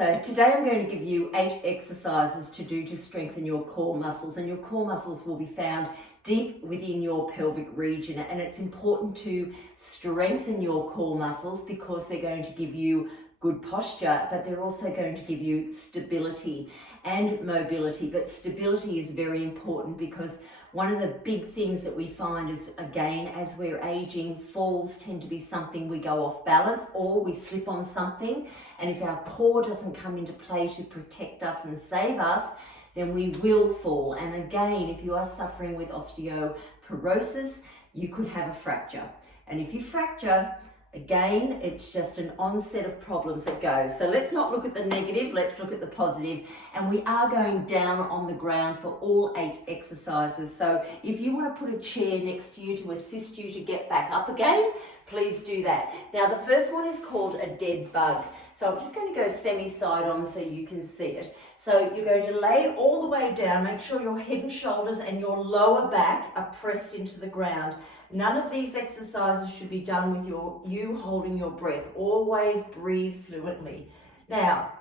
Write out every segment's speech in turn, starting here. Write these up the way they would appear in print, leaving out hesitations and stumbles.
So today I'm going to give you 8 exercises to do to strengthen your core muscles, and your core muscles will be found deep within your pelvic region, and it's important to strengthen your core muscles because they're going to give you good posture, but they're also going to give you stability and mobility. But stability is very important because one of the big things that we find is, again, as we're aging, falls tend to be something we go off balance or we slip on something. And if our core doesn't come into play to protect us and save us, then we will fall. And again, if you are suffering with osteoporosis, you could have a fracture. And if you fracture, again, it's just an onset of problems that go. So let's not look at the negative, let's look at the positive. And we are going down on the ground for all 8 exercises. So if you want to put a chair next to you to assist you to get back up again, please do that. Now the first one is called a dead bug. So I'm just going to go semi-side on so you can see it. So you're going to lay all the way down, make sure your head and shoulders and your lower back are pressed into the ground. None of these exercises should be done with you holding your breath. Always breathe fluently. Now,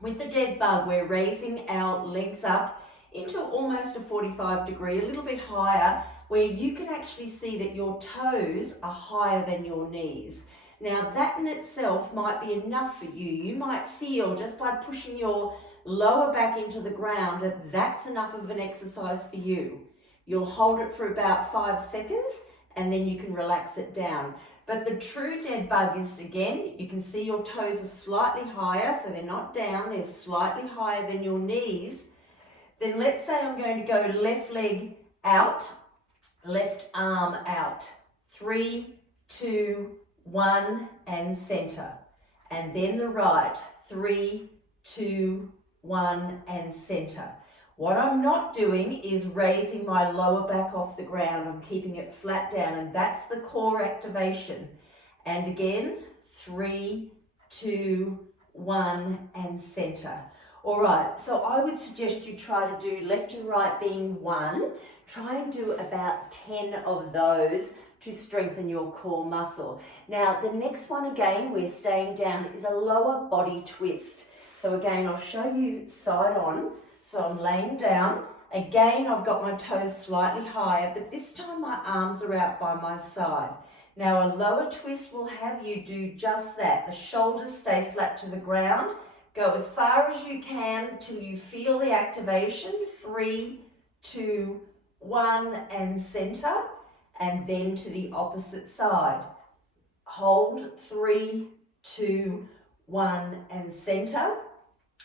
with the dead bug, we're raising our legs up into almost a 45 degree, a little bit higher, where you can actually see that your toes are higher than your knees. Now, that in itself might be enough for you. You might feel just by pushing your lower back into the ground that that's enough of an exercise for you. You'll hold it for about 5 seconds and then you can relax it down. But the true dead bug is, again, you can see your toes are slightly higher, so they're not down, they're slightly higher than your knees. Then let's say I'm going to go left leg out, left arm out. 3, 2, 1, and center. And then the right. 3, 2, 1, and center. What I'm not doing is raising my lower back off the ground. I'm keeping it flat down, and that's the core activation. And again, 3, 2, 1, and center. All right, so I would suggest you try to do left and right being 1. Try and do about 10 of those to strengthen your core muscle. Now, the next one, again, we're staying down, is a lower body twist. So again, I'll show you side on. So I'm laying down. Again, I've got my toes slightly higher, but this time my arms are out by my side. Now, a lower twist will have you do just that. The shoulders stay flat to the ground. Go as far as you can till you feel the activation. 3, 2, 1, and center. And then to the opposite side. Hold, 3, 2, 1, and center.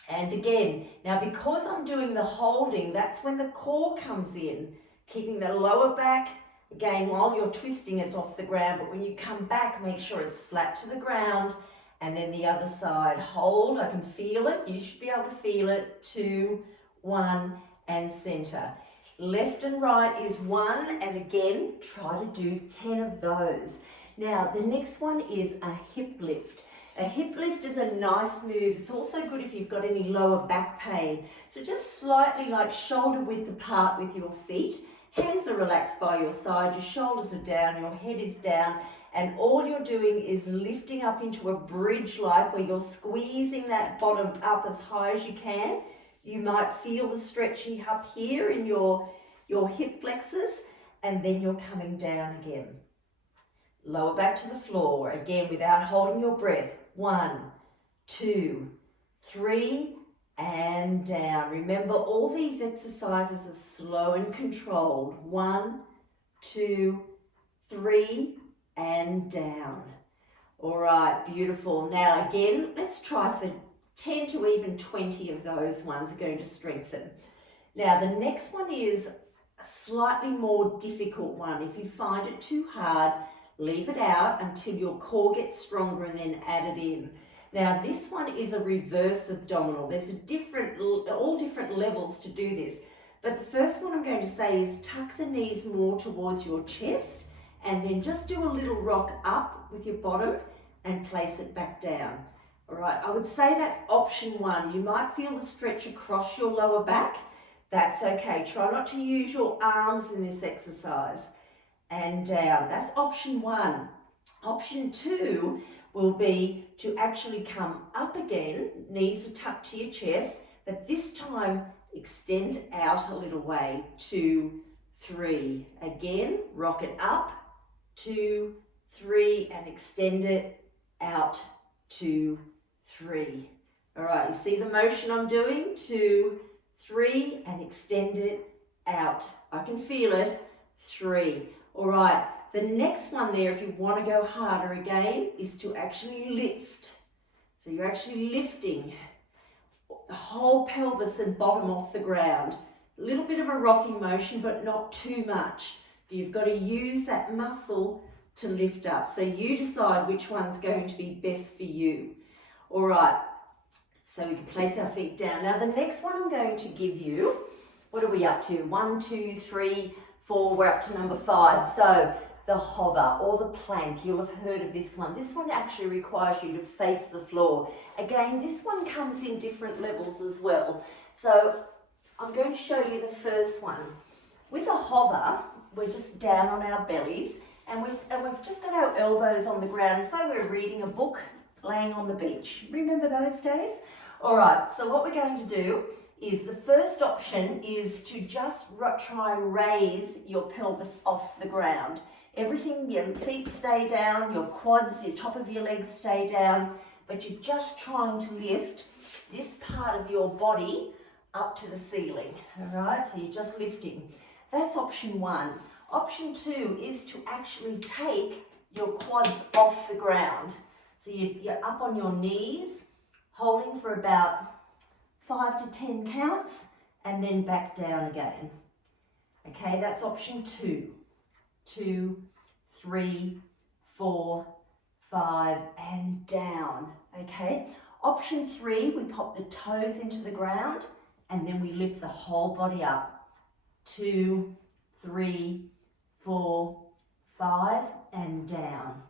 And again, now because I'm doing the holding, that's when the core comes in, keeping the lower back. Again, while you're twisting, it's off the ground, but when you come back, make sure it's flat to the ground. And then the other side, hold, I can feel it, you should be able to feel it. 2, 1, and center. Left and right is 1, and again, try to do 10 of those. Now, the next one is a hip lift. A hip lift is a nice move. It's also good if you've got any lower back pain. So just slightly like shoulder width apart with your feet. Hands are relaxed by your side, your shoulders are down, your head is down, and all you're doing is lifting up into a bridge like where you're squeezing that bottom up as high as you can. You might feel the stretching up here in your hip flexors, and then you're coming down again. Lower back to the floor, again without holding your breath. 1, 2, 3, and down. Remember, all these exercises are slow and controlled. 1, 2, 3, and down. All right, beautiful. Now again, let's try for 10 to even 20 of those ones are going to strengthen. Now the next one is a slightly more difficult one. If you find it too hard, leave it out until your core gets stronger and then add it in. Now this one is a reverse abdominal. There's all different levels to do this. But the first one I'm going to say is tuck the knees more towards your chest and then just do a little rock up with your bottom and place it back down. All right, I would say that's option 1. You might feel the stretch across your lower back. That's okay. Try not to use your arms in this exercise. And down. That's option 1. Option 2 will be to actually come up again, knees are tucked to your chest, but this time extend out a little way, 2, 3. Again, rock it up, 2, 3, and extend it out, 2, 3. All right, you see the motion I'm doing? 2, 3, and extend it out. I can feel it, 3. All right, the next one there, if you want to go harder again, is to actually lift. So you're actually lifting the whole pelvis and bottom off the ground. A little bit of a rocking motion, but not too much. You've got to use that muscle to lift up. So you decide which one's going to be best for you. All right, so we can place our feet down. Now the next one I'm going to give you, what are we up to? 1, 2, 3, 4, we're up to number 5. So the hover or the plank, you'll have heard of this one. This one actually requires you to face the floor. Again, this one comes in different levels as well. So I'm going to show you the first one. With a hover, we're just down on our bellies and we've just got our elbows on the ground as though we're reading a book laying on the beach. Remember those days? All right, so what we're going to do is the first option is to just try and raise your pelvis off the ground. Everything, your feet stay down, your quads, the top of your legs stay down, but you're just trying to lift this part of your body up to the ceiling, all right? So you're just lifting. That's option 1. Option 2 is to actually take your quads off the ground. So you're up on your knees, holding for about 5 to 10 counts, and then back down again. Okay, that's option 2. 2, 3, 4, 5, and down. Okay, option 3, we pop the toes into the ground and then we lift the whole body up. 2, 3, 4, 5, and down.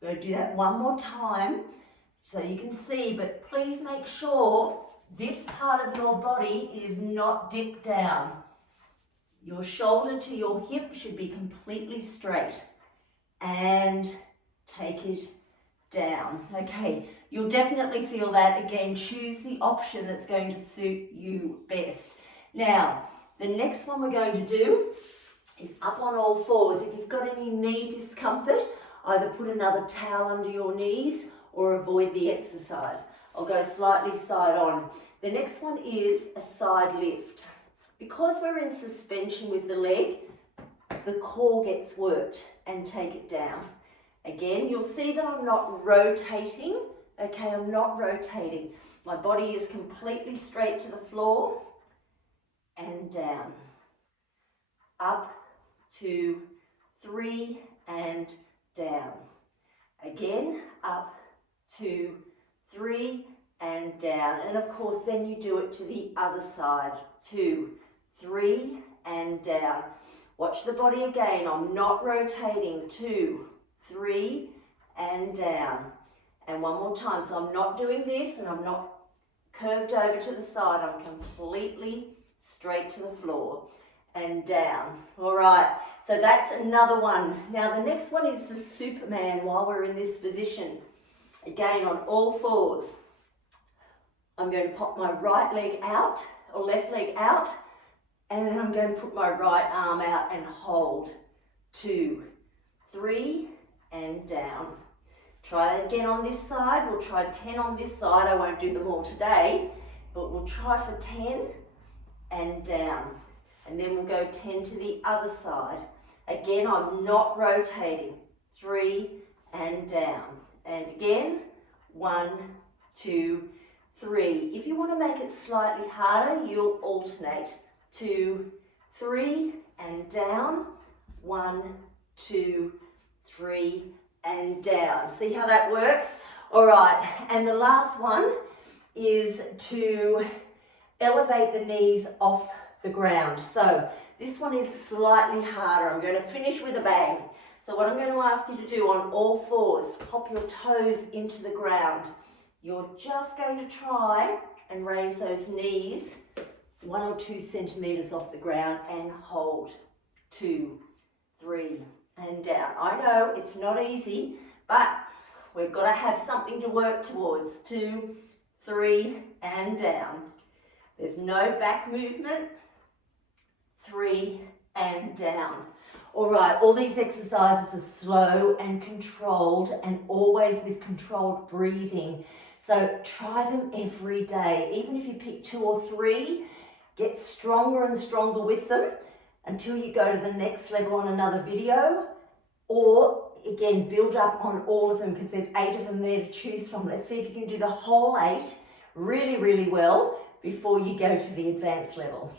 We're going to do that one more time so you can see, but please make sure this part of your body is not dipped down. Your shoulder to your hip should be completely straight. And take it down. Okay, you'll definitely feel that. Again, choose the option that's going to suit you best. Now, the next one we're going to do is up on all fours. If you've got any knee discomfort, either put another towel under your knees or avoid the exercise. I'll go slightly side on. The next one is a side lift. Because we're in suspension with the leg, the core gets worked, and take it down. Again, you'll see that I'm not rotating. Okay, I'm not rotating. My body is completely straight to the floor and down. Up, 2, 3, and down. Again, up, 2, 3, and down. And of course, then you do it to the other side. 2, 3, and down. Watch the body again. I'm not rotating. 2, 3, and down. And one more time. So I'm not doing this and I'm not curved over to the side. I'm completely straight to the floor and down. All right. So that's another one. Now the next one is the Superman while we're in this position. Again, on all fours. I'm going to pop my right leg out or left leg out. And then I'm going to put my right arm out and hold. 2, 3, and down. Try that again on this side. We'll try 10 on this side. I won't do them all today, but we'll try for 10 and down. And then we'll go 10 to the other side. Again, I'm not rotating. 3 and down. And again, 1, 2, 3. If you want to make it slightly harder, you'll alternate. 2, 3, and down. 1, 2, 3, and down. See how that works? All right, and the last one is to elevate the knees off the ground. So this one is slightly harder. I'm going to finish with a bang. So what I'm going to ask you to do on all fours, pop your toes into the ground. You're just going to try and raise those knees 1 or 2 centimeters off the ground and hold. 2, 3, and down. I know it's not easy, But we've got to have something to work towards. 2, 3, and down. There's no back movement. 3, and down. All right, all these exercises are slow and controlled, and always with controlled breathing. So try them every day. Even if you pick 2 or 3, get stronger and stronger with them until you go to the next level on another video. Or again, build up on all of them, because there's 8 of them there to choose from. Let's see if you can do the whole 8 really, really well before you go to the advanced level.